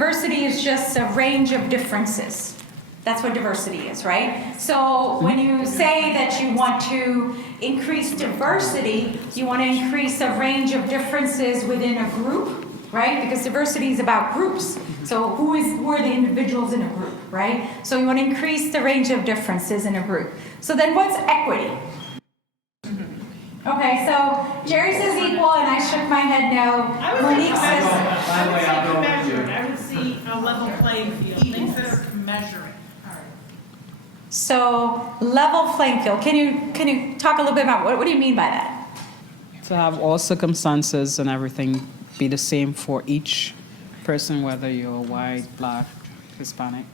diversity is just a range of differences. That's what diversity is, right? So when you say that you want to increase diversity, you want to increase a range of differences within a group, right? Because diversity is about groups. So who are the individuals in a group, right? So you want to increase the range of differences in a group. So then what's equity? Okay, so Jerry says equal, and I shook my head no. Monique says... I would see a level playing field, things that are measuring. So level playing field. Can you talk a little bit about what do you mean by that? To have all circumstances and everything be the same for each person, whether you're white, black, Hispanic.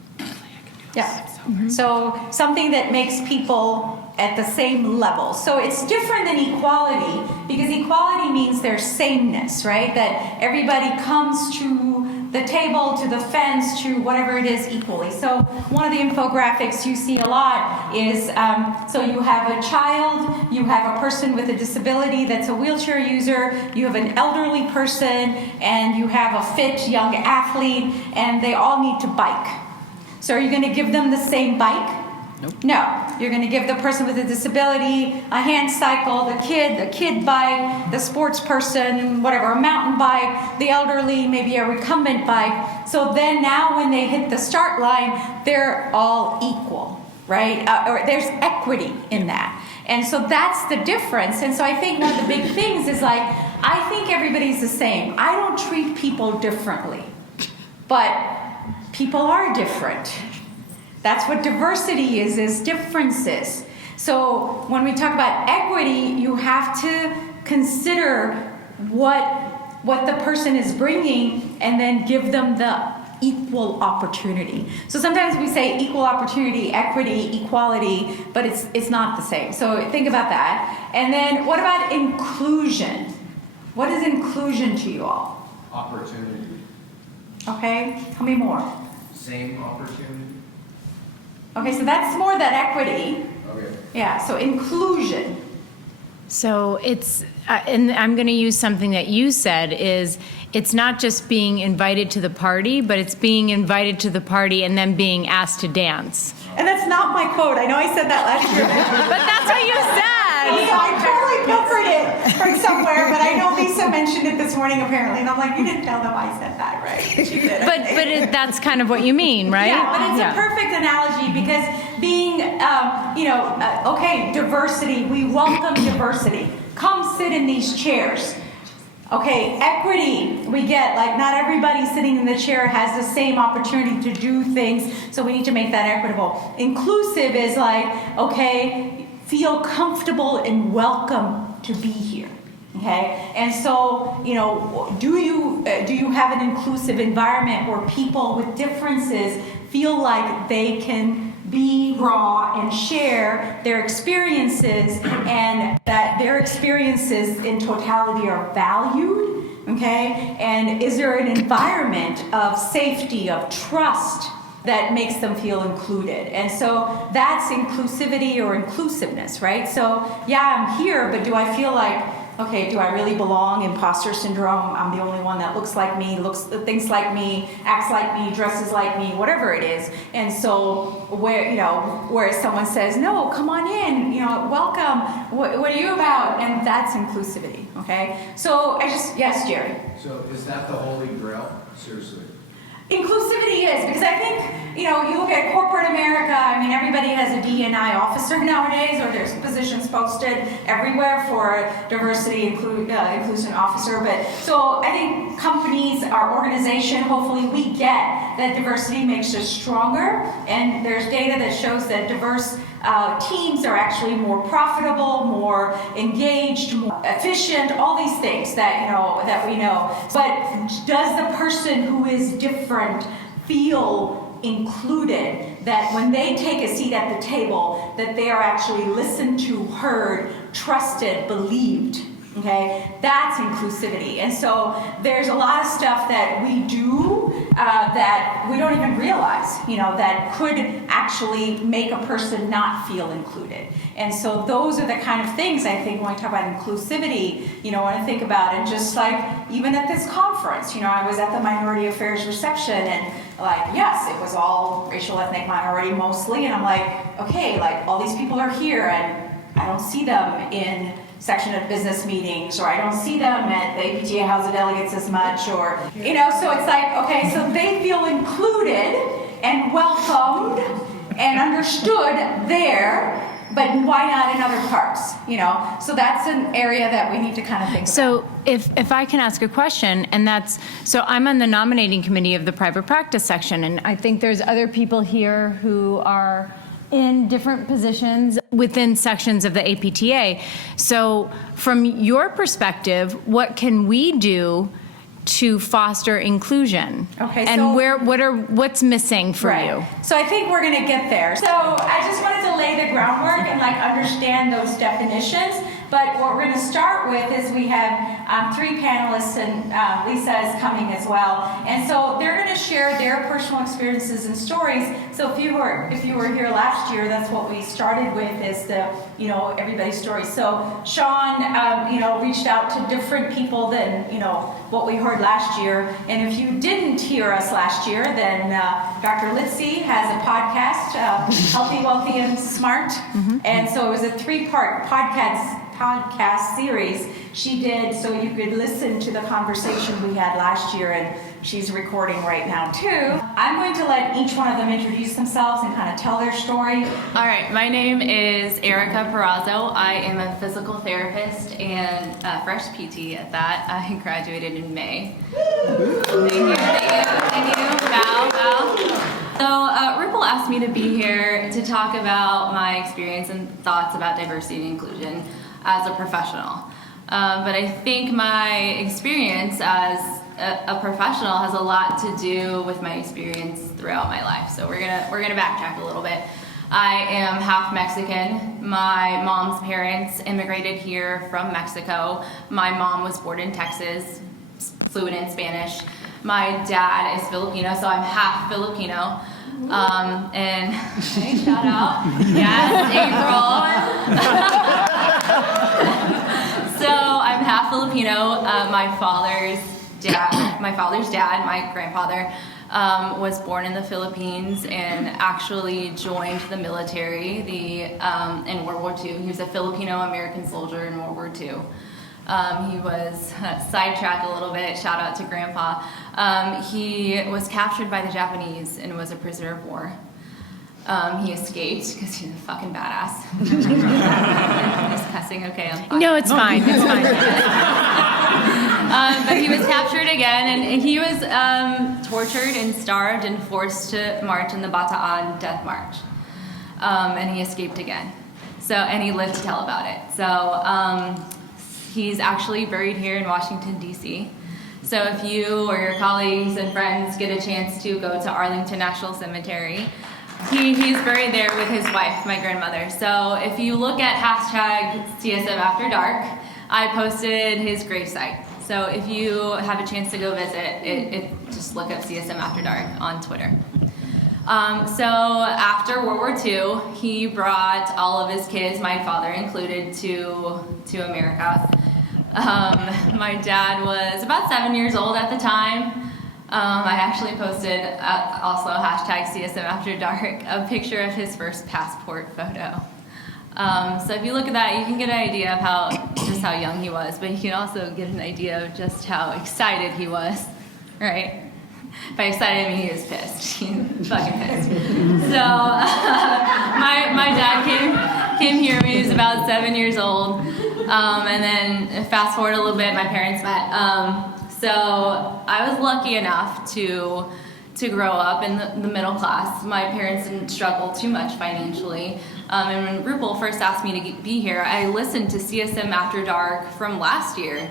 Yeah. So something that makes people at the same level. So it's different than equality, because equality means there's sameness, right? That everybody comes to the table, to the fence, to whatever it is equally. So one of the infographics you see a lot is, so you have a child, you have a person with a disability that's a wheelchair user, you have an elderly person, and you have a fit young athlete, and they all need to bike. So are you going to give them the same bike? Nope. No. You're going to give the person with a disability a hand cycle, the kid bike, the sports person, whatever, a mountain bike, the elderly, maybe a recumbent bike. So then now when they hit the start line, they're all equal, right? Or there's equity in that. And so that's the difference. And so I think one of the big things is like, I think everybody's the same. I don't treat people differently. But people are different. That's what diversity is differences. So when we talk about equity, you have to consider what the person is bringing and then give them the equal opportunity. So sometimes we say equal opportunity, equity, equality, but it's not the same. So think about that. And then what about inclusion? What is inclusion to you all? Opportunity. Okay, tell me more. Same opportunity. Okay, so that's more that equity. Okay. Yeah, so inclusion. So it's, and I'm going to use something that you said, is it's not just being invited to the party, but it's being invited to the party and then being asked to dance. And that's not my quote. I know I said that last year. But that's what you said. I totally pilfered it from somewhere, but I know Lisa mentioned it this morning apparently, and I'm like, you didn't tell them I said that, right? She did. That's kind of what you mean, right? Yeah, but it's a perfect analogy, because being, okay, diversity, we welcome diversity. Come sit in these chairs. Okay, equity, we get, like, not everybody sitting in the chair has the same opportunity to do things, so we need to make that equitable. Inclusive is like, okay, feel comfortable and welcome to be here. Okay, and so, do you have an inclusive environment where people with differences feel like they can be raw and share their experiences, and that their experiences in totality are valued? Okay, and is there an environment of safety, of trust, that makes them feel included? And so that's inclusivity or inclusiveness, right? So yeah, I'm here, but do I feel like, okay, do I really belong? Imposter syndrome, I'm the only one that looks like me, thinks like me, acts like me, dresses like me, whatever it is. And so where someone says, no, come on in, welcome, what are you about? And that's inclusivity, okay? So yes, Jerry. So is that the Holy Grail? Seriously. Inclusivity is, because I think, you look at corporate America, I mean, everybody has a D&I officer nowadays, or there's positions posted everywhere for a diversity inclusion officer. But so I think companies, our organization, hopefully we get that diversity makes us stronger, and there's data that shows that diverse teams are actually more profitable, more engaged, more efficient, all these things that we know. But does the person who is different feel included, that when they take a seat at the table, that they are actually listened to, heard, trusted, believed? Okay, that's inclusivity. And so there's a lot of stuff that we do that we don't even realize, that could actually make a person not feel included. And so those are the kind of things I think when we talk about inclusivity, when I think about it, just like even at this conference, I was at the Minority Affairs reception and yes, it was all racial, ethnic, minority mostly. And I'm like, okay, all these people are here and I don't see them in section of business meetings, or I don't see them at the APTA House of Delegates as much, or, so it's like, okay, so they feel included and welcomed and understood there, but why not in other parts, So that's an area that we need to kind of think about. So if I can ask a question, and so I'm on the nominating committee of the private practice section, and I think there's other people here who are in different positions within sections of the APTA. So from your perspective, what can we do to foster inclusion? Okay, and so what's missing for you? So I think we're going to get there. So I just wanted to lay the groundwork and understand those definitions. But what we're going to start with is we have 3 panelists, and Lisa is coming as well. And so they're going to share their personal experiences and stories. So if you were here last year, that's what we started with, is the everybody's story. So Sean reached out to different people than what we heard last year. And if you didn't hear us last year, then Dr. Litzy has a podcast, Healthy, Wealthy, and Smart. Mm-hmm. And so it was a 3-part podcast series she did, so you could listen to the conversation we had last year, and she's recording right now too. I'm going to let each one of them introduce themselves and kind of tell their story. All right, my name is Erica Perazzo. I am a physical therapist and fresh PT at that. I graduated in May. Thank you. Bow. So Ripple asked me to be here to talk about my experience and thoughts about diversity and inclusion as a professional. But I think my experience as a professional has a lot to do with my experience throughout my life. So we're gonna backtrack a little bit. I am half Mexican. My mom's parents immigrated here from Mexico. My mom was born in Texas, fluent in Spanish. My dad is Filipino, so I'm half Filipino. And hey, shout out. Yes, April. So I'm half Filipino. My father's dad, my grandfather, was born in the Philippines and actually joined the military in World War II. He was a Filipino-American soldier in World War II. He was, sidetracked a little bit, shout out to Grandpa. He was captured by the Japanese and was a prisoner of war. He escaped because he's a fucking badass. He's cussing, okay, I'm fine. No, it's fine. It's fine. But he was captured again, and he was tortured and starved and forced to march in the Bataan Death March. And he escaped again. And he lived to tell about it. So he's actually buried here in Washington, D.C. So if you or your colleagues and friends get a chance to go to Arlington National Cemetery, he's buried there with his wife, my grandmother. So if you look at #CSM After Dark, I posted his gravesite. So if you have a chance to go visit, just look up CSM After Dark on Twitter. So after World War II, he brought all of his kids, my father included, to America. My dad was about 7 years old at the time. I actually posted also #CSM After Dark a picture of his first passport photo. So if you look at that, you can get an idea of just how young he was, but you can also get an idea of just how excited he was, right? By excited, I mean he was pissed. He was fucking pissed. So my dad came here when he was about 7 years old, and then fast forward a little bit, my parents met. So I was lucky enough to grow up in the middle class. My parents didn't struggle too much financially. And when Rupal first asked me to be here, I listened to CSM After Dark from last year.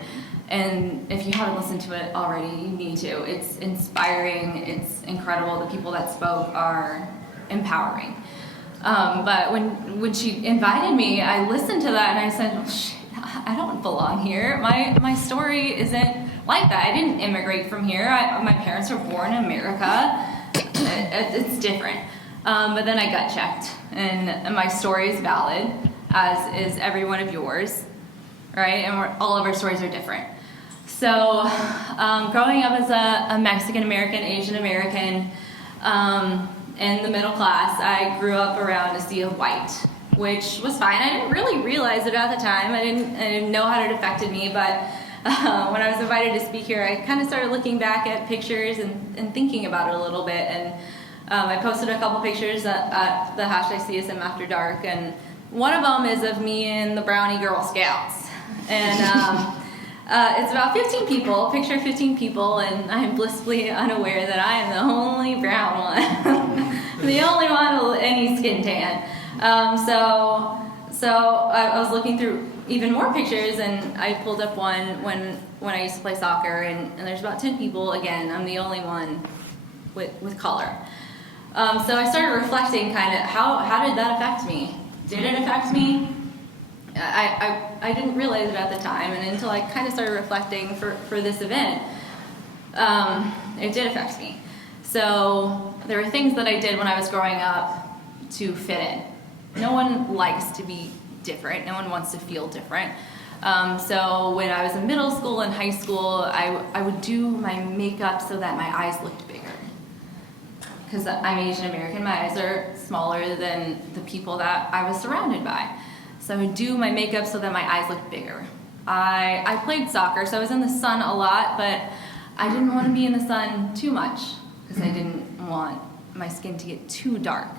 And if you haven't listened to it already, you need to. It's inspiring, it's incredible. The people that spoke are empowering. But when she invited me, I listened to that and I said, well, shit, I don't belong here. My story isn't like that. I didn't immigrate from here. My parents were born in America. It's different. But then I gut checked, and my story is valid, as is every one of yours, right? And all of our stories are different. So growing up as a Mexican American, Asian American, in the middle class, I grew up around a sea of white, which was fine. I didn't really realize it at the time. I didn't know how it affected me, but when I was invited to speak here, I kind of started looking back at pictures and thinking about it a little bit. And I posted a couple pictures at the hashtag CSM After Dark, and one of them is of me and the Brownie Girl Scouts. And it's about 15 people, picture 15 people, and I'm blissfully unaware that I am the only brown one, the only one with any skin tan. So I was looking through even more pictures, and I pulled up one when I used to play soccer, and there's about 10 people. Again, I'm the only one with color. So I started reflecting kind of how did that affect me? Did it affect me? I didn't realize it at the time, and until I kind of started reflecting for this event, it did affect me. So there were things that I did when I was growing up to fit in. No one likes to be different. No one wants to feel different. So when I was in middle school and high school, I would do my makeup so that my eyes looked bigger. Because I'm Asian American, my eyes are smaller than the people that I was surrounded by. So I would do my makeup so that my eyes looked bigger. I played soccer, so I was in the sun a lot, but I didn't want to be in the sun too much because I didn't want my skin to get too dark.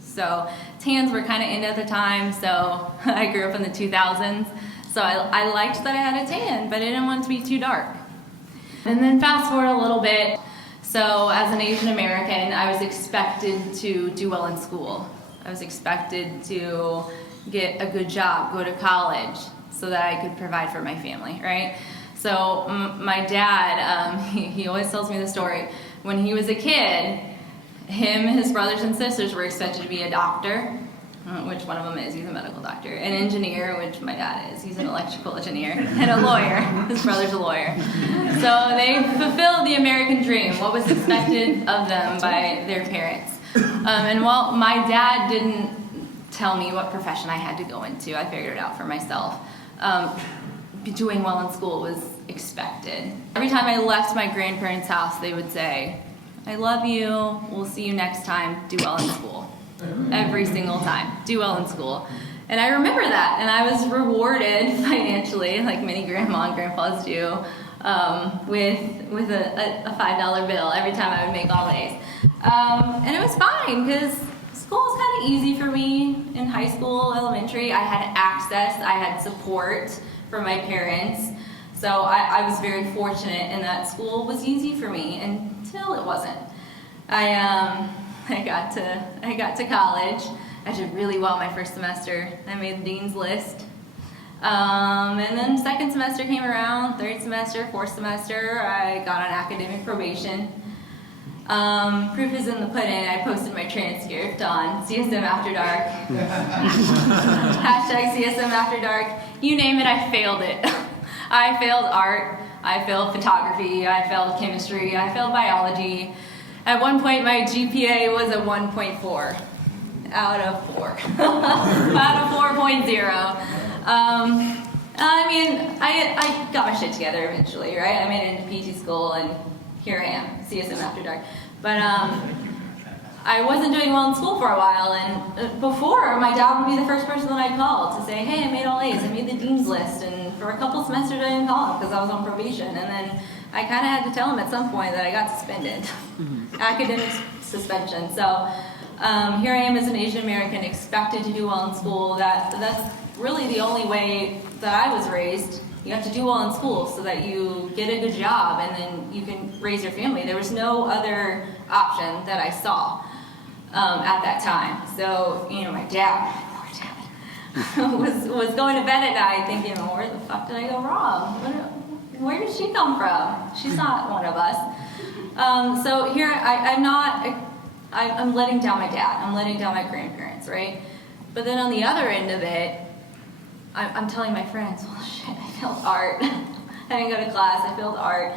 So tans were kind of in at the time, so I grew up in the 2000s. So I liked that I had a tan, but I didn't want it to be too dark. And then fast forward a little bit. So as an Asian American, I was expected to do well in school. I was expected to get a good job, go to college, so that I could provide for my family, right? So my dad, he always tells me the story. When he was a kid, him, his brothers and sisters were expected to be a doctor, which one of them is, he's a medical doctor, an engineer, which my dad is, he's an electrical engineer, and a lawyer, his brother's a lawyer. So they fulfilled the American dream, what was expected of them by their parents. And while my dad didn't tell me what profession I had to go into, I figured it out for myself. Doing well in school was expected. Every time I left my grandparents' house, they would say, "I love you, we'll see you next time, do well in school." Every single time, do well in school. And I remember that, and I was rewarded financially, like many grandma and grandpas do, with a $5 bill every time I would make all A's. And it was fine, because school was kind of easy for me in high school, elementary. I had access, I had support from my parents. So I was very fortunate in that school was easy for me until it wasn't. I got to college. I did really well my first semester. I made the dean's list. And then second semester came around, third semester, fourth semester, I got on academic probation. Proof is in the pudding. I posted my transcript on CSM After Dark. Hashtag CSM After Dark. You name it, I failed it. I failed art, I failed photography, I failed chemistry, I failed biology. At one point, my GPA was a 1.4 out of 4. Out of 4.0. I mean, I got my shit together eventually, right? I made it into PT school, and here I am, CSM After Dark. But I wasn't doing well in school for a while, and before, my dad would be the first person that I called to say, "Hey, I made all A's, I made the dean's list," and for a couple semesters I didn't call him because I was on probation, and then I kind of had to tell him at some point that I got suspended. Academic suspension. So here I am as an Asian American, expected to do well in school. That's really the only way that I was raised. You have to do well in school so that you get a good job and then you can raise your family. There was no other option that I saw at that time. So, you know, my dad, poor dad, was going to bed at night thinking, "Oh, where the fuck did I go wrong? Where did she come from? She's not one of us." So here I'm letting down my dad. I'm letting down my grandparents, right? But then on the other end of it, I'm telling my friends, "Well, shit, I failed art. I didn't go to class. I failed art.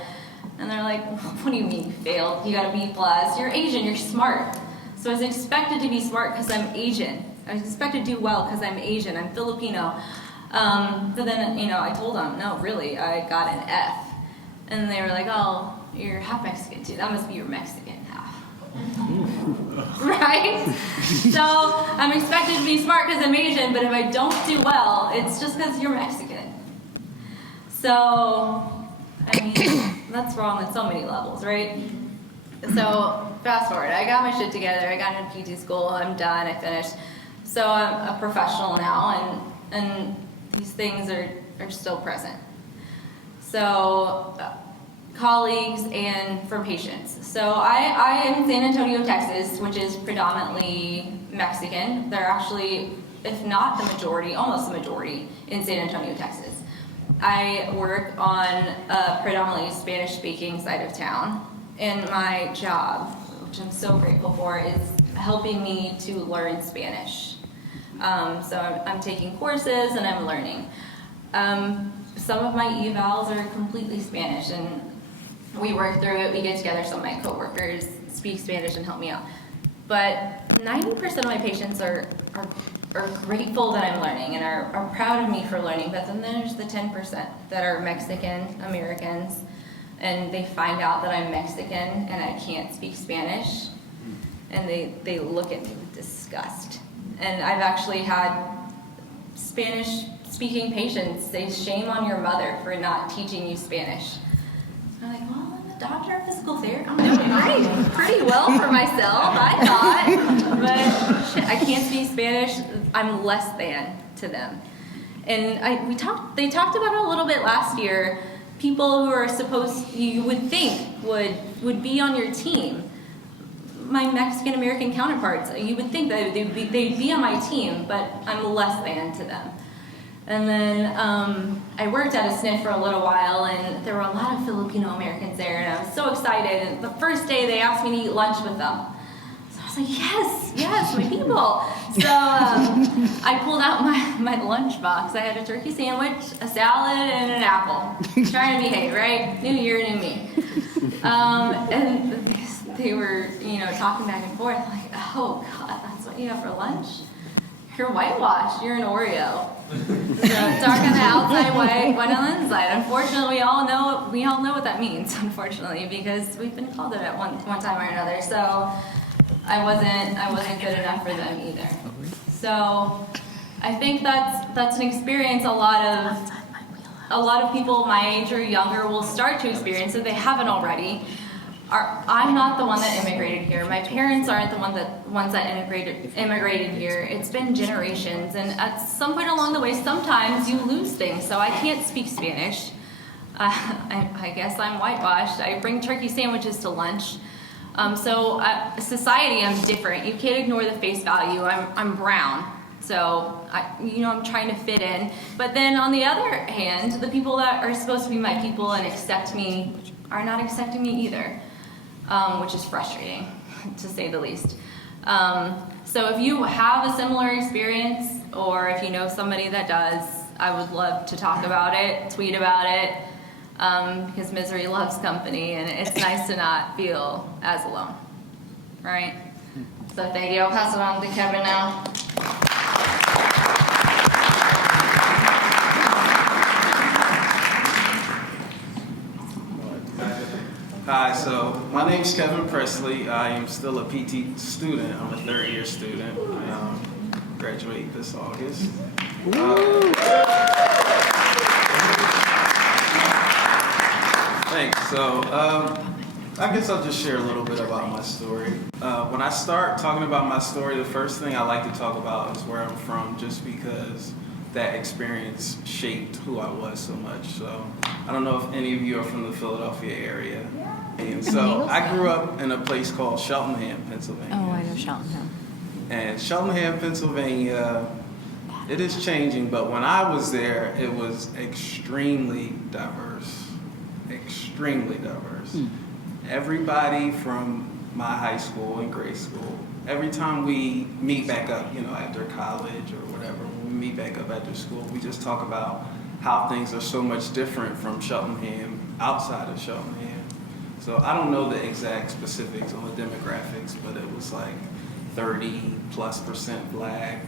And they're like, what do you mean you failed? You got a B+. You're Asian. You're smart. So I was expected to be smart because I'm Asian. I was expected to do well because I'm Asian. I'm Filipino. But then, I told them, no, really, I got an F. And they were like, oh, you're half Mexican too. That must be your Mexican half. Right? So I'm expected to be smart because I'm Asian, but if I don't do well, it's just because you're Mexican. So, that's wrong on so many levels, right? So fast forward, I got my shit together. I got into PT school. I'm done. I finished. So I'm a professional now, and these things are still present. So colleagues and from patients. So I am in San Antonio, Texas, which is predominantly Mexican. They're actually, if not the majority, almost the majority in San Antonio, Texas. I work on a predominantly Spanish-speaking side of town, and my job, which I'm so grateful for, is helping me to learn Spanish. So I'm taking courses and I'm learning. Some of my evals are completely Spanish, and we work through it. We get together. Some of my coworkers speak Spanish and help me out. But 90% of my patients are grateful that I'm learning and are proud of me for learning. But then there's the 10% that are Mexican Americans, and they find out that I'm Mexican and I can't speak Spanish, and they look at me with disgust. And I've actually had Spanish-speaking patients say, shame on your mother for not teaching you Spanish. I'm like, well, I'm a doctor of physical therapy. I'm doing pretty well for myself, I thought. But shit, I can't speak Spanish. I'm less than to them. And they talked about it a little bit last year. People who are you would think would be on your team. My Mexican American counterparts, you would think that they'd be on my team, but I'm less than to them. And then I worked at a SNF for a little while, and there were a lot of Filipino Americans there, and I was so excited. And the first day, they asked me to eat lunch with them. So I was like, yes, my people. So I pulled out my lunch box. I had a turkey sandwich, a salad, and an apple. Trying to behave, right? New year, new me. And they were, talking back and forth, like, oh, God, that's what you have for lunch? You're whitewashed. You're an Oreo. So dark on the outside, white on the inside. Unfortunately, we all know what that means, unfortunately, because we've been called it at one time or another. So I wasn't good enough for them either. So I think that's an experience a lot of people my age or younger will start to experience if they haven't already. I'm not the one that immigrated here. My parents aren't the ones that immigrated here. It's been generations, and at some point along the way, sometimes you lose things. So I can't speak Spanish. I guess I'm whitewashed. I bring turkey sandwiches to lunch. Society, I'm different. You can't ignore the face value. I'm brown. So, I'm trying to fit in. But then on the other hand, the people that are supposed to be my people and accept me are not accepting me either, which is frustrating, to say the least. So if you have a similar experience, or if you know somebody that does, I would love to talk about it, tweet about it, because misery loves company, and it's nice to not feel as alone, right? So thank you. I'll pass it on to Kevin now. Hi, so my name's Kevin Presley. I am still a PT student. I'm a third-year student. I graduate this August. Thanks. So I guess I'll just share a little bit about my story. When I start talking about my story, the first thing I like to talk about is where I'm from, just because that experience shaped who I was so much. So I don't know if any of you are from the Philadelphia area. And so I grew up in a place called Cheltenham, Pennsylvania. Oh, I know Cheltenham. And Cheltenham, Pennsylvania, it is changing, but when I was there, it was extremely diverse. Extremely diverse. Everybody from my high school and grade school, every time we meet back up, after college or whatever, when we meet back up after school, we just talk about how things are so much different from Cheltenham outside of Cheltenham. So I don't know the exact specifics on the demographics, but it was like 30+% Black,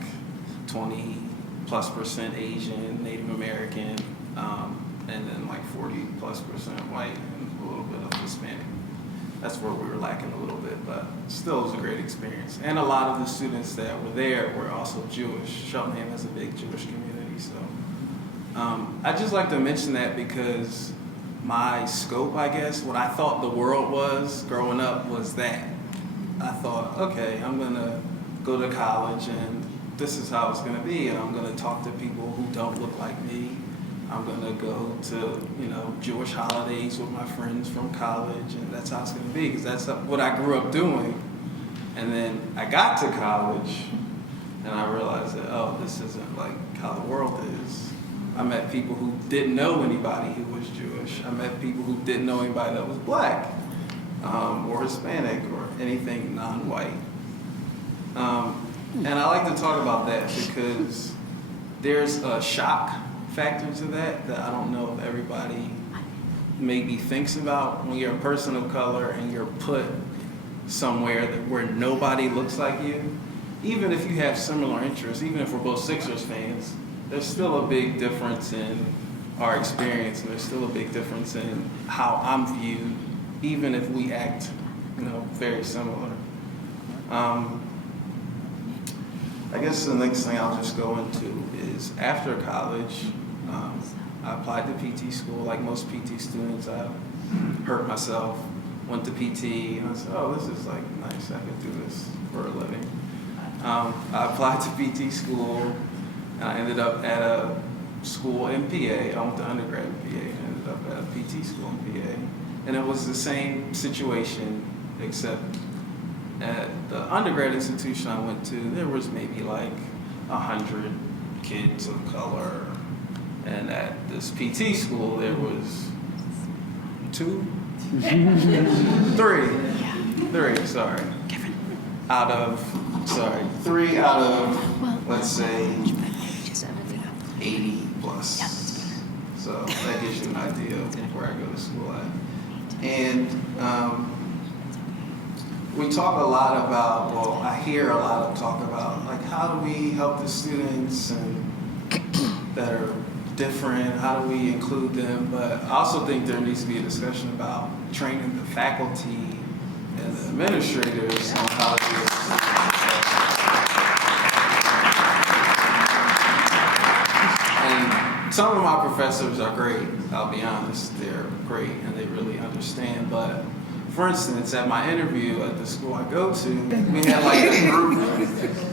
20+% Asian, Native American, and then like 40+% white and a little bit of Hispanic. That's where we were lacking a little bit, but still it was a great experience. And a lot of the students that were there were also Jewish. Cheltenham has a big Jewish community, so. I just like to mention that because my scope, I guess, what I thought the world was growing up was that. I thought, okay, I'm gonna go to college and this is how it's gonna be, and I'm gonna talk to people who don't look like me. I'm gonna go to, Jewish holidays with my friends from college, and that's how it's gonna be, because that's what I grew up doing. And then I got to college, and I realized that, oh, this isn't like how the world is. I met people who didn't know anybody who was Jewish. I met people who didn't know anybody that was Black, or Hispanic, or anything non-white. And I like to talk about that because there's a shock factor to that I don't know if everybody maybe thinks about when you're a person of color and you're put somewhere where nobody looks like you. Even if you have similar interests, even if we're both Sixers fans, there's still a big difference in our experience, and there's still a big difference in how I'm viewed, even if we act, very similar. I guess the next thing I'll just go into is after college, I applied to PT school. Like most PT students, I hurt myself, went to PT, and I said, oh, this is like nice, I could do this for a living. I applied to PT school, and I ended up at a school in PA. I went to undergrad in PA and ended up at a PT school in PA. And it was the same situation, except at the undergrad institution I went to, there was maybe like 100 kids of color. And at this PT school, there was three out of, let's say, 80 plus. So that gives you an idea of where I go to school at. And we talk a lot about, well, I hear a lot of talk about, like, how do we help the students that are different, how do we include them? But I also think there needs to be a discussion about training the faculty and the administrators on how to do this. And some of my professors are great, I'll be honest, they're great and they really understand, but for instance, at my interview at the school I go to, we had like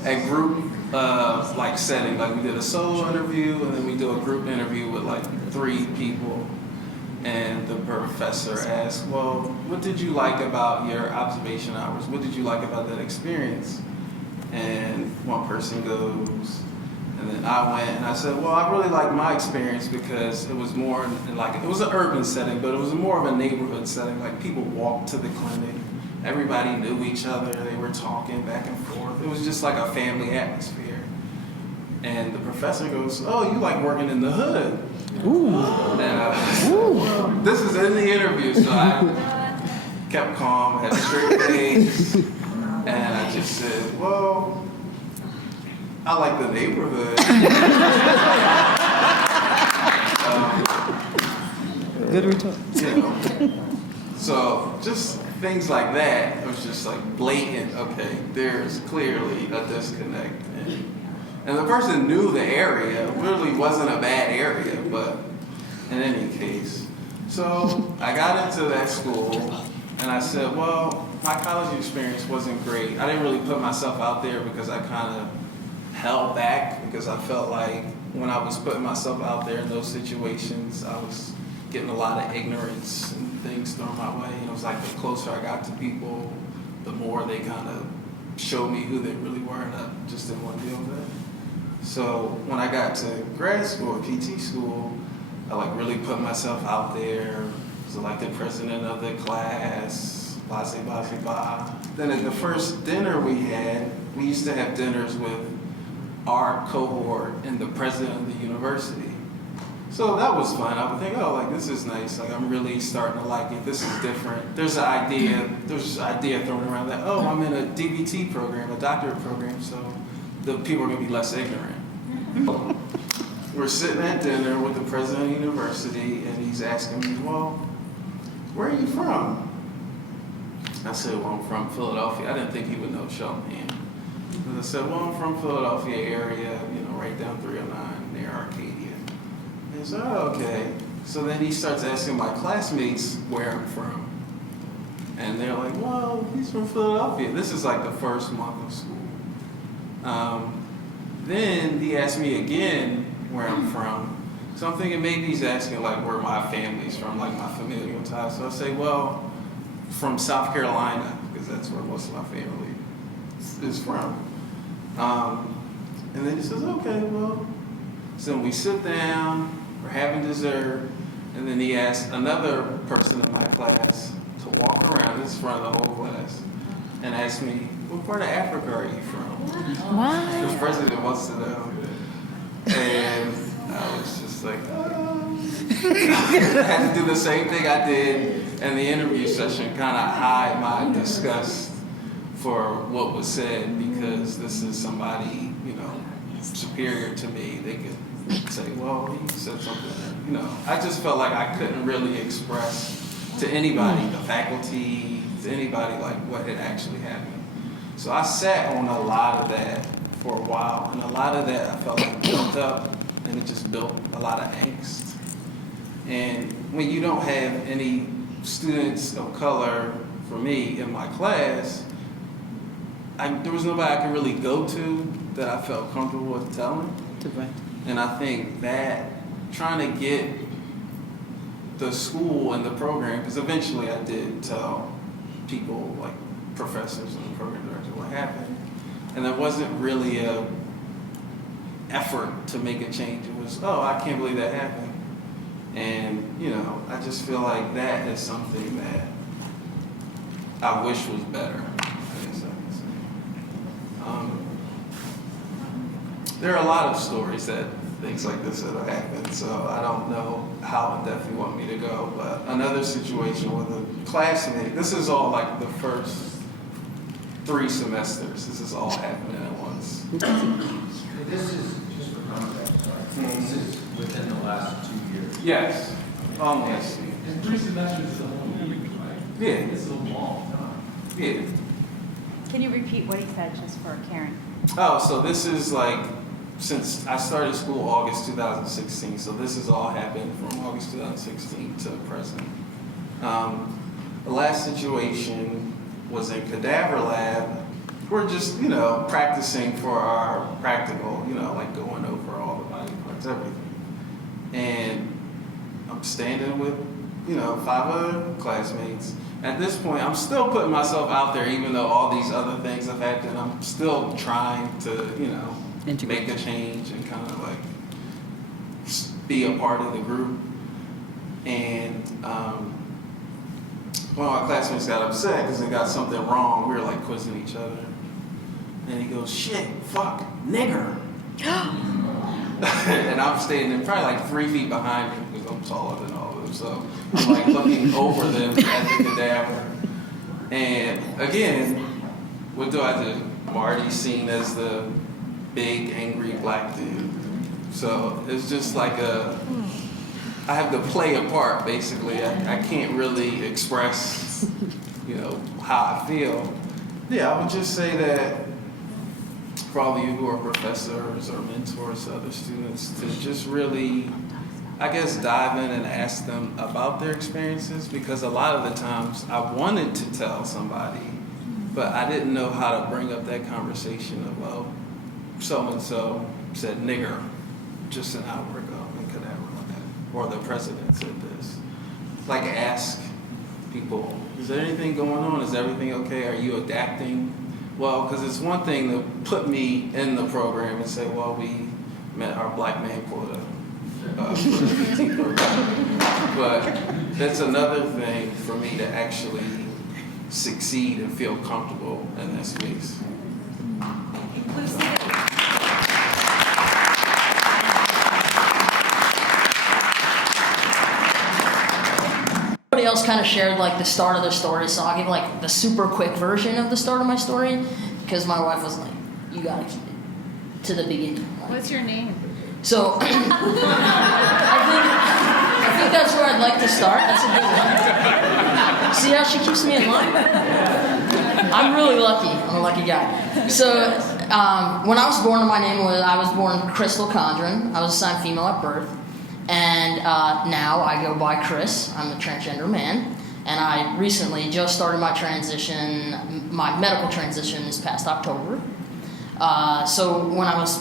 a group like setting, like we did a solo interview and then we do a group interview with like 3 people. And the professor asked, well, what did you like about your observation hours? What did you like about that experience? And one person goes, and then I went and I said, well, I really liked my experience because it was more like, it was an urban setting, but it was more of a neighborhood setting. Like people walked to the clinic, everybody knew each other, they were talking back and forth. It was just like a family atmosphere. And the professor goes, oh, you like working in the hood. Ooh. And this is in the interview, so I kept calm, had a straight face, and I just said, well, I like the neighborhood. Good retort. So just things like that, it was just like blatant, okay, there's clearly a disconnect. And the person knew the area, it really wasn't a bad area, but in any case. So I got into that school and I said, well, my college experience wasn't great. I didn't really put myself out there because I kind of held back because I felt like when I was putting myself out there in those situations, I was getting a lot of ignorance and things thrown my way. And it was like the closer I got to people, the more they kind of showed me who they really were, and I just didn't want to deal with it. So when I got to grad school, PT school, I like really put myself out there. Was elected president of the class, blah, blah, blah. Then at the first dinner we had, we used to have dinners with our cohort and the president of the university. So that was fun. I would think, oh, like this is nice. Like I'm really starting to like it. This is different. There's an idea thrown around that, oh, I'm in a DBT program, a doctorate program, so the people are gonna be less ignorant. We're sitting at dinner with the president of the university, and he's asking me, well, where are you from? I said, well, I'm from Philadelphia. I didn't think he would know Shelton. And I said, well, I'm from Philadelphia area, right down 309 near Arcadia. And he said, oh, okay. So then he starts asking my classmates where I'm from. And they're like, well, he's from Philadelphia. This is like the first month of school. Then he asked me again where I'm from. So I'm thinking maybe he's asking like where my family's from, like my familial ties. So I say, well, from South Carolina, because that's where most of my family is from. And then he says, okay, well. So we sit down, we're having dessert, and then he asks another person in my class to walk around, this is in front of the whole class, and ask me, what part of Africa are you from? What? The president wants to know. And I was just like, oh. I had to do the same thing I did in the interview session, kind of hide my disgust for what was said, because this is somebody, superior to me. They could say, well, he said something, I just felt like I couldn't really express to anybody, the faculty, to anybody, like what had actually happened. So I sat on a lot of that for a while, and a lot of that I felt like built up, and it just built a lot of angst. And when you don't have any students of color, for me, in my class, there was nobody I could really go to that I felt comfortable with telling. And I think that trying to get the school and the program, because eventually I did tell people, like professors and the program director, what happened. And there wasn't really a effort to make a change. It was, oh, I can't believe that happened. And, I just feel like that is something that I wish was better. I guess I can say. There are a lot of stories that things like this that have happened, so I don't know how in depth you want me to go, but another situation with a classmate, this is all like the first 3 semesters, this is all happening at once. This is, just for context, sorry, this is within the last 2 years. Yes, almost. And 3 semesters is a whole year, right? Yeah. It's a long time. Yeah. Can you repeat what he said just for Karen? Oh, so this is like, since I started school August 2016, so this has all happened from August 2016 to present. The last situation was in cadaver lab. We're just, practicing for our practical, like going over all the body parts, everything. And I'm standing with, 5 other classmates. At this point, I'm still putting myself out there, even though all these other things have happened. I'm still trying to, make a change and kind of like be a part of the group. And one of our classmates got upset because they got something wrong. We were like quizzing each other. And he goes, shit, fuck, nigger. And I'm standing probably like 3 feet behind him because I'm taller than all of them. So I'm like looking over them at the cadaver. And again, what do I do? I'm already seen as the big, angry black dude. So it's just like I have to play a part, basically. I can't really express, how I feel. Yeah, I would just say that for all of you who are professors or mentors to other students, to just really, I guess, dive in and ask them about their experiences, because a lot of the times I wanted to tell somebody, but I didn't know how to bring up that conversation of, well, so-and-so said nigger just an hour ago in cadaver lab, or the president said this. Like, ask people, is there anything going on? Is everything okay? Are you adapting? Well, because it's one thing to put me in the program and say, well, we met our black man quota. But it's another thing for me to actually succeed and feel comfortable in that space. else kind of shared like the start of their story, so I'll give like the super quick version of the start of my story, because my wife was like, you gotta keep it to the beginning. Like, What's your name? so I think that's where I'd like to start. That's a good one. See how she keeps me in line? I'm really lucky. I'm a lucky guy. So when I was born, I was born Crystal Condren. I was assigned female at birth. And now I go by Chris. I'm a transgender man. And I recently just started my medical transition this past October. So when I was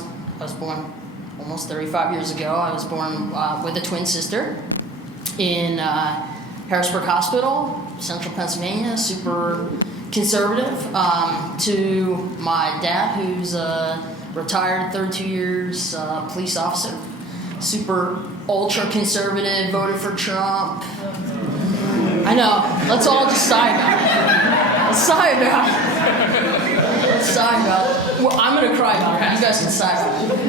born almost 35 years ago. I was born with a twin sister in Harrisburg Hospital, Central Pennsylvania, super conservative, to my dad, who's a retired 32 years police officer, super ultra conservative, voted for Trump. I know, let's all just sigh about it. Let's sigh about it. Let's sigh about it. Well, I'm gonna cry about it. You guys can sigh about it.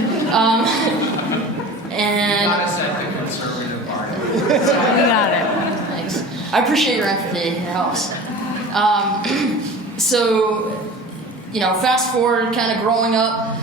And Gotta set the conservative bar. We got it. Thanks. I appreciate your empathy. It helps. So, fast forward, kind of growing up,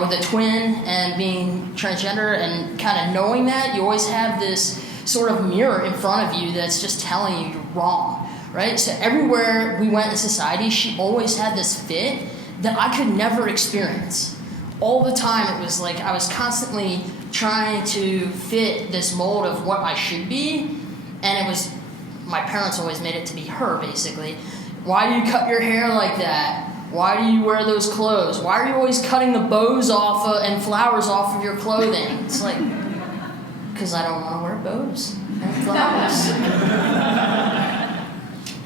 with a twin and being transgender, and kind of knowing that, you always have this sort of mirror in front of you that's just telling you you're wrong, right? So everywhere we went in society, she always had this fit that I could never experience. All the time, it was like I was constantly trying to fit this mold of what I should be, and it was, my parents always made it to be her, basically. Why do you cut your hair like that? Why do you wear those clothes? Why are you always cutting the bows off and flowers off of your clothing? It's like, because I don't want to wear bows and flowers.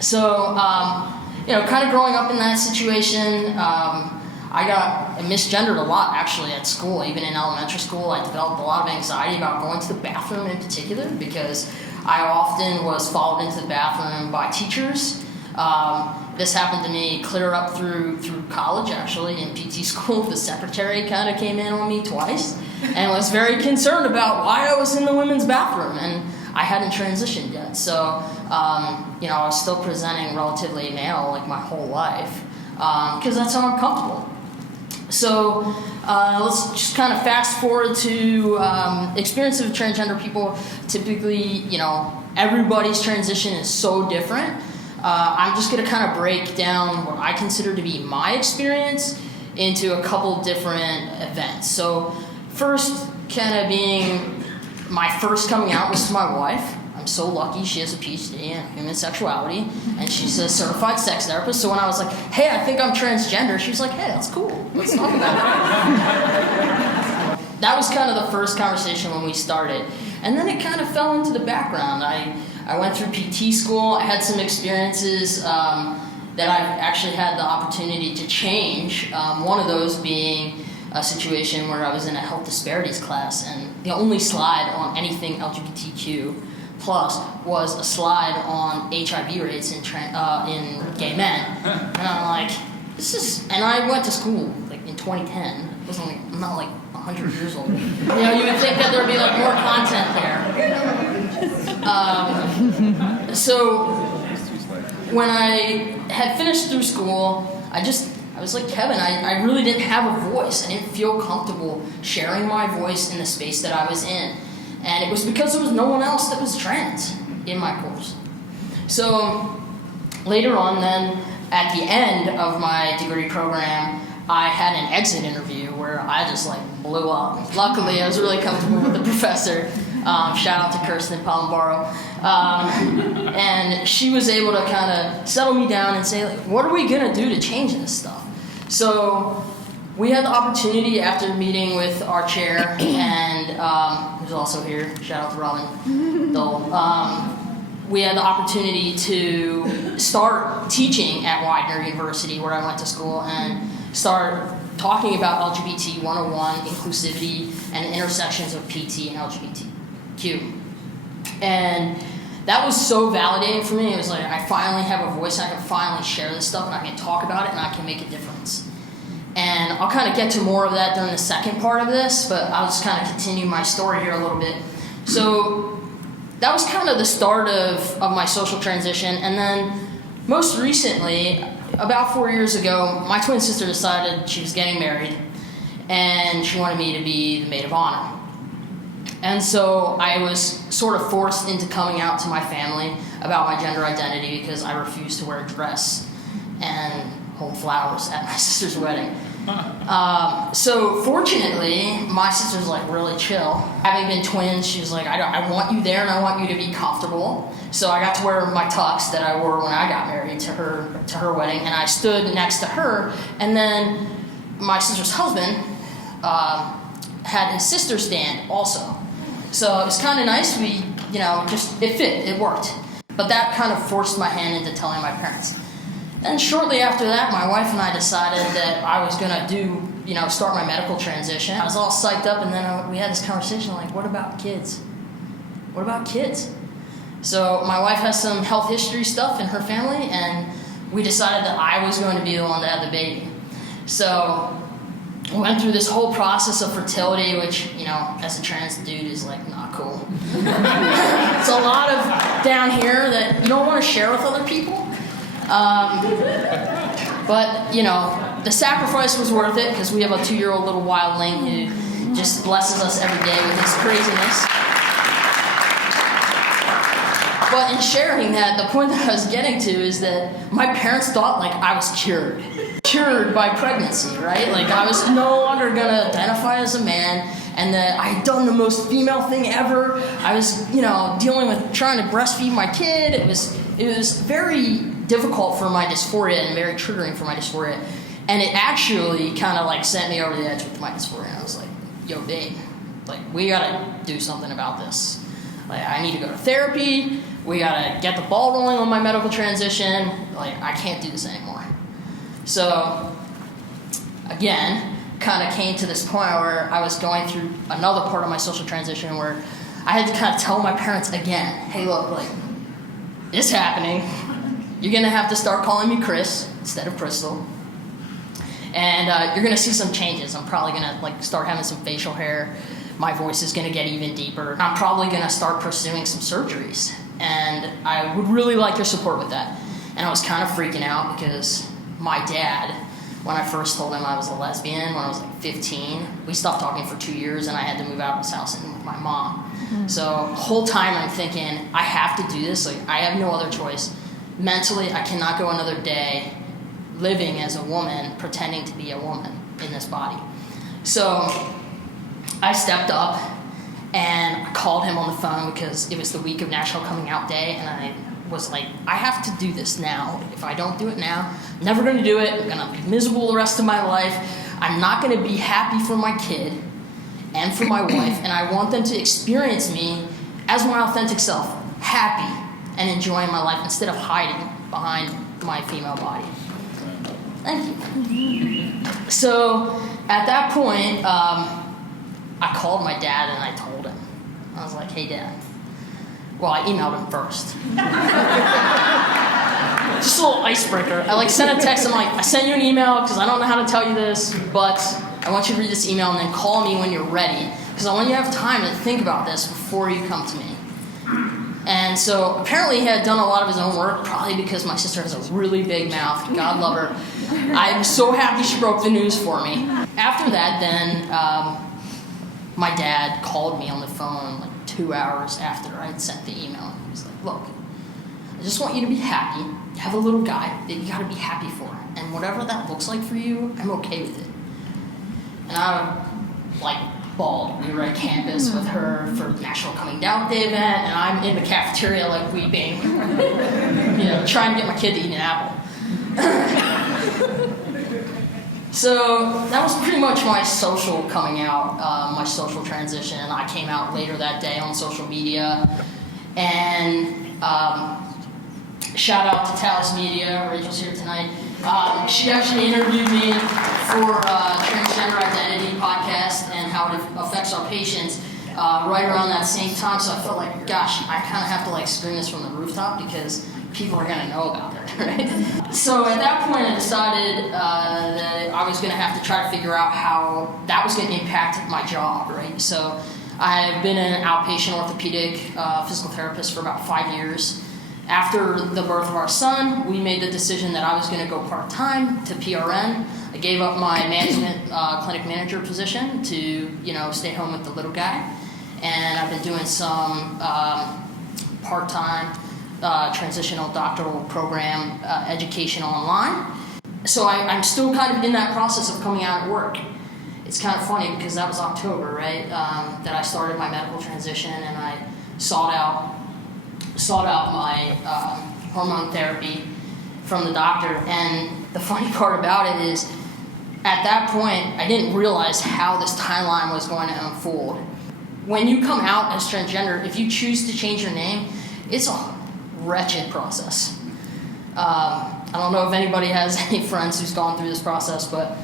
So, kind of growing up in that situation, I got misgendered a lot, actually, at school. Even in elementary school, I developed a lot of anxiety about going to the bathroom in particular, because I often was followed into the bathroom by teachers. This happened to me clear up through college, actually. In PT school, the secretary kind of came in on me twice and was very concerned about why I was in the women's bathroom, and I hadn't transitioned yet. So, I was still presenting relatively male like my whole life, because that's how I'm comfortable. So let's just kind of fast forward to experience of transgender people. Typically, everybody's transition is so different. I'm just going to kind of break down what I consider to be my experience into a couple different events. So first, kind of being my first coming out was to my wife. I'm so lucky. She has a PhD in human sexuality, and she's a certified sex therapist. So when I was like, hey, I think I'm transgender, she was like, hey, that's cool. Let's talk about it. That was kind of the first conversation when we started. And then it kind of fell into the background. I went through PT school. I had some experiences that I actually had the opportunity to change. One of those being a situation where I was in a health disparities class, and the only slide on anything LGBTQ plus was a slide on HIV rates in gay men. And I'm like, and I went to school like in 2010. I'm not like 100 years old. You would think that there'd be like more content there. So when I had finished through school, I was like Kevin, I really didn't have a voice. I didn't feel comfortable sharing my voice in the space that I was in. And it was because there was no one else that was trans in my course. So later on then, at the end of my degree program, I had an exit interview where I just like blew up. Luckily, I was really comfortable with the professor. Shout out to Kirsten Palmbaro. And she was able to kind of settle me down and say, like, what are we gonna do to change this stuff? So we had the opportunity after meeting with our chair, and who's also here, shout out to Robin Dole. We had the opportunity to start teaching at Widener University, where I went to school, and start talking about LGBT 101, inclusivity, and intersections of PT and LGBTQ. And that was so validating for me. It was like, I finally have a voice, I can finally share this stuff, and I can talk about it, and I can make a difference. And I'll kind of get to more of that during the second part of this, but I'll just kind of continue my story here a little bit. So that was kind of the start of my social transition. And then most recently, about 4 years ago, my twin sister decided she was getting married and she wanted me to be the maid of honor. And so I was sort of forced into coming out to my family about my gender identity because I refused to wear a dress and hold flowers at my sister's wedding. So fortunately, my sister's like really chill. Having been twins, she was like, I want you there and I want you to be comfortable. So I got to wear my tux that I wore when I got married to her wedding, and I stood next to her. And then my sister's husband had his sister stand also. So it was kind of nice. We, it fit, it worked. But that kind of forced my hand into telling my parents. And shortly after that, my wife and I decided that I was going to start my medical transition. I was all psyched up, and then we had this conversation like, what about kids? What about kids? So my wife has some health history stuff in her family, and we decided that I was going to be the one to have the baby. So we went through this whole process of fertility, which, as a trans dude is like not cool. It's a lot of down here that you don't want to share with other people. But, the sacrifice was worth it because we have a 2-year-old little wildling who just blesses us every day with his craziness. But in sharing that, the point that I was getting to is that my parents thought like I was cured by pregnancy, right? Like I was no longer gonna identify as a man, and that I had done the most female thing ever. I was, dealing with trying to breastfeed my kid. It was very difficult for my dysphoria and very triggering for my dysphoria. And it actually kind of like sent me over the edge with my dysphoria. And I was like, yo, babe, like we gotta do something about this. Like I need to go to therapy. We gotta get the ball rolling on my medical transition. Like I can't do this anymore. So again, kind of came to this point where I was going through another part of my social transition where I had to kind of tell my parents again, hey, look, like it's happening. You're gonna have to start calling me Chris instead of Crystal. And you're gonna see some changes. I'm probably gonna like start having some facial hair. My voice is gonna get even deeper. I'm probably gonna start pursuing some surgeries. And I would really like your support with that. And I was kind of freaking out because my dad, when I first told him I was a lesbian, when I was like 15, we stopped talking for 2 years and I had to move out of his house and with my mom. Mm-hmm. So the whole time I'm thinking, I have to do this. Like I have no other choice. Mentally, I cannot go another day living as a woman, pretending to be a woman in this body. So I stepped up and I called him on the phone because it was the week of National Coming Out Day, and I was like, I have to do this now. If I don't do it now, I'm never going to do it. I'm going to be miserable the rest of my life. I'm not going to be happy for my kid and for my wife, and I want them to experience me as my authentic self, happy and enjoying my life instead of hiding behind my female body. Thank you. So at that point, I called my dad and I told him. I was like, hey, Dad. Well, I emailed him first. Just a little icebreaker. I sent a text. I'm like, I sent you an email because I don't know how to tell you this, but I want you to read this email and then call me when you're ready because I want you to have time to think about this before you come to me. And so apparently he had done a lot of his own work, probably because my sister has a really big mouth. God love her. I'm so happy she broke the news for me. After that, then my dad called me on the phone like 2 hours after I had sent the email. He was like, look, I just want you to be happy. You have a little guy that you got to be happy for. And whatever that looks like for you, I'm okay with it. And I bawled. We were at campus with her for National Coming Out Day event, and I'm in the cafeteria weeping, trying to get my kid to eat an apple. So that was pretty much my social coming out, my social transition. I came out later that day on social media, and shout out to Talis Media. Rachel's here tonight. She actually interviewed me for Transgender Identity podcast and how it affects our patients right around that same time. So I felt like, gosh, I kind of have to scream this from the rooftop because people are going to know about it, right? So at that point, I decided that I was going to have to try to figure out how that was going to impact my job, right? So I've been an outpatient orthopedic physical therapist for about 5 years. After the birth of our son, we made the decision that I was going to go part-time to PRN. I gave up my management clinic manager position to, stay home with the little guy. And I've been doing some part-time transitional doctoral program education online. So I'm still kind of in that process of coming out at work. It's kind of funny because that was October, right? That I started my medical transition, and I sought out my hormone therapy from the doctor. And the funny part about it is, at that point, I didn't realize how this timeline was going to unfold. When you come out as transgender, if you choose to change your name, it's a wretched process. I don't know if anybody has any friends who's gone through this process, but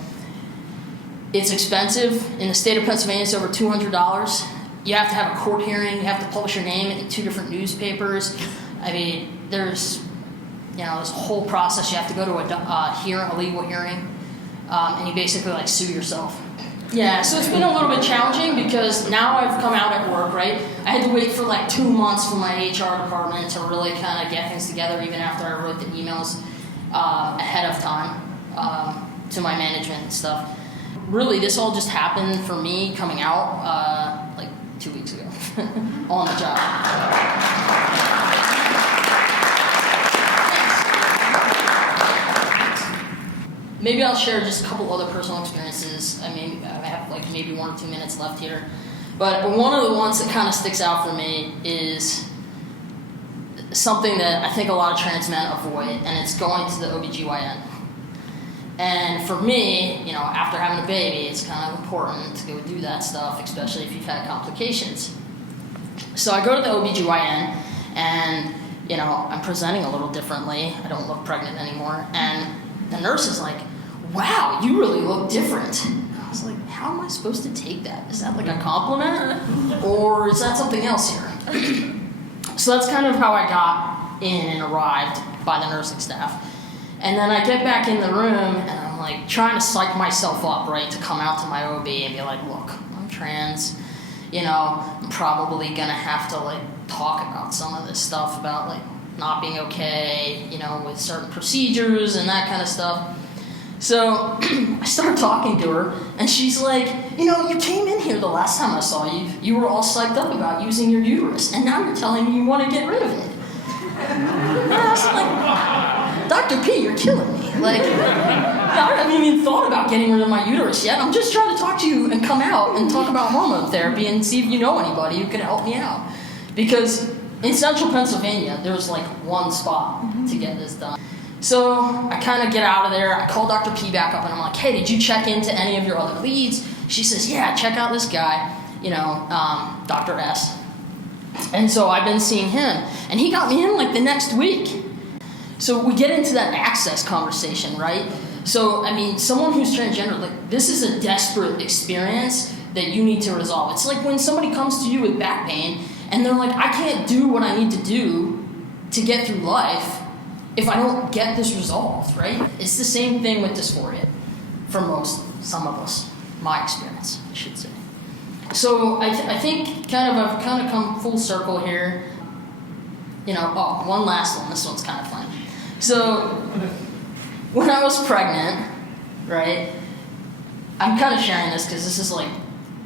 it's expensive. In the state of Pennsylvania, it's over $200. You have to have a court hearing. You have to publish your name in 2 different newspapers. I mean, there's this whole process. You have to go to a legal hearing, and you basically sue yourself. Yeah, so it's been a little bit challenging because now I've come out at work, right? I had to wait for 2 months for my HR department to really kind of get things together, even after I wrote the emails ahead of time to my management and stuff. Really, this all just happened for me coming out 2 weeks ago on the job. Maybe I'll share just a couple other personal experiences. I have maybe 1 or 2 minutes left here. But one of the ones that kind of sticks out for me is something that I think a lot of trans men avoid, and it's going to the OBGYN. And for me, after having a baby, it's kind of important to go do that stuff, especially if you've had complications. So I go to the OBGYN, and, I'm presenting a little differently. I don't look pregnant anymore. And the nurse is like, "Wow, you really look different." I was like, how am I supposed to take that? Is that a compliment? Or is that something else here? So that's kind of how I got in and arrived by the nursing staff. And then I get back in the room, and I'm trying to psych myself up, right, to come out to my OB and be like, "Look, I'm trans. I'm probably gonna have to talk about some of this stuff about not being okay, with certain procedures and that kind of stuff." So I start talking to her, and she's like, "You came in here the last time I saw you. You were all psyched up about using your uterus, and now you're telling me you want to get rid of it." And I was like, "Dr. P, you're killing me. I haven't even thought about getting rid of my uterus yet. I'm just trying to talk to you and come out and talk about hormone therapy and see if you know anybody who can help me out." Because in central Pennsylvania, there's 1 spot to get this done. So I kind of get out of there. I call Dr. P back up, and I'm like, "Hey, did you check into any of your other leads?" She says, "Yeah, check out this guy, Dr. S." And so I've been seeing him, and he got me in the next week. So we get into that access conversation, right? So, someone who's transgender, this is a desperate experience that you need to resolve. It's like when somebody comes to you with back pain, and they're like, "I can't do what I need to do to get through life if I don't get this resolved," right? It's the same thing with dysphoria for some of us, my experience, I should say. So I think I've kind of come full circle here. One last one. This one's kind of fun. So when I was pregnant, right, I'm kind of sharing this because this is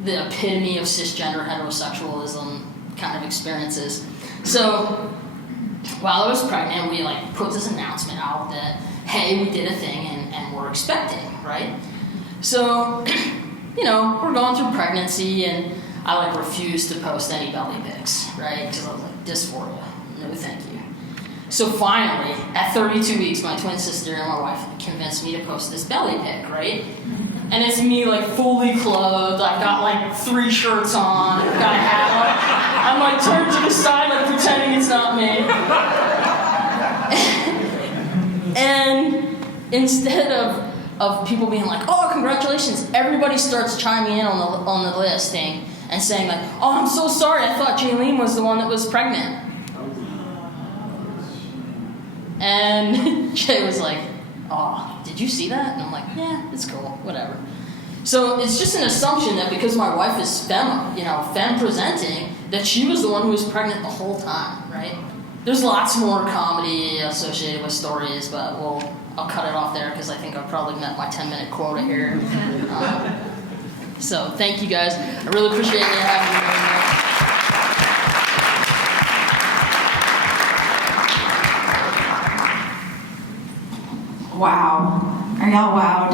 the epitome of cisgender heterosexualism kind of experiences. So while I was pregnant, we put this announcement out that, hey, we did a thing and we're expecting, right? So, we're going through pregnancy, and I refused to post any belly pics, right? Because I was dysphoria, no thank you. So finally, at 32 weeks, my twin sister and my wife convinced me to post this belly pic, right? And it's me fully clothed. I've got 3 shirts on. I've got a hat on. I'm turned to the side pretending it's not me. And instead of people being like, "Oh, congratulations," everybody starts chiming in on the listing and saying "Oh, I'm so sorry. I thought Jaylene was the one that was pregnant." And Jay was like, "Oh, did you see that?" And I'm like, "Yeah, it's cool, whatever." So it's just an assumption that because my wife is femme presenting, that she was the one who was pregnant the whole time, right? There's lots more comedy associated with stories, but I'll cut it off there because I think I've probably met my 10-minute quota here. So thank you guys. I really appreciate you having me. Wow. Are y'all wowed?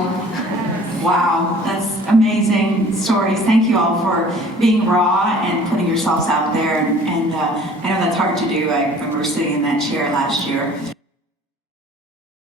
Wow. That's amazing stories. Thank you all for being raw and putting yourselves out there. And I know that's hard to do. I remember sitting in that chair last year.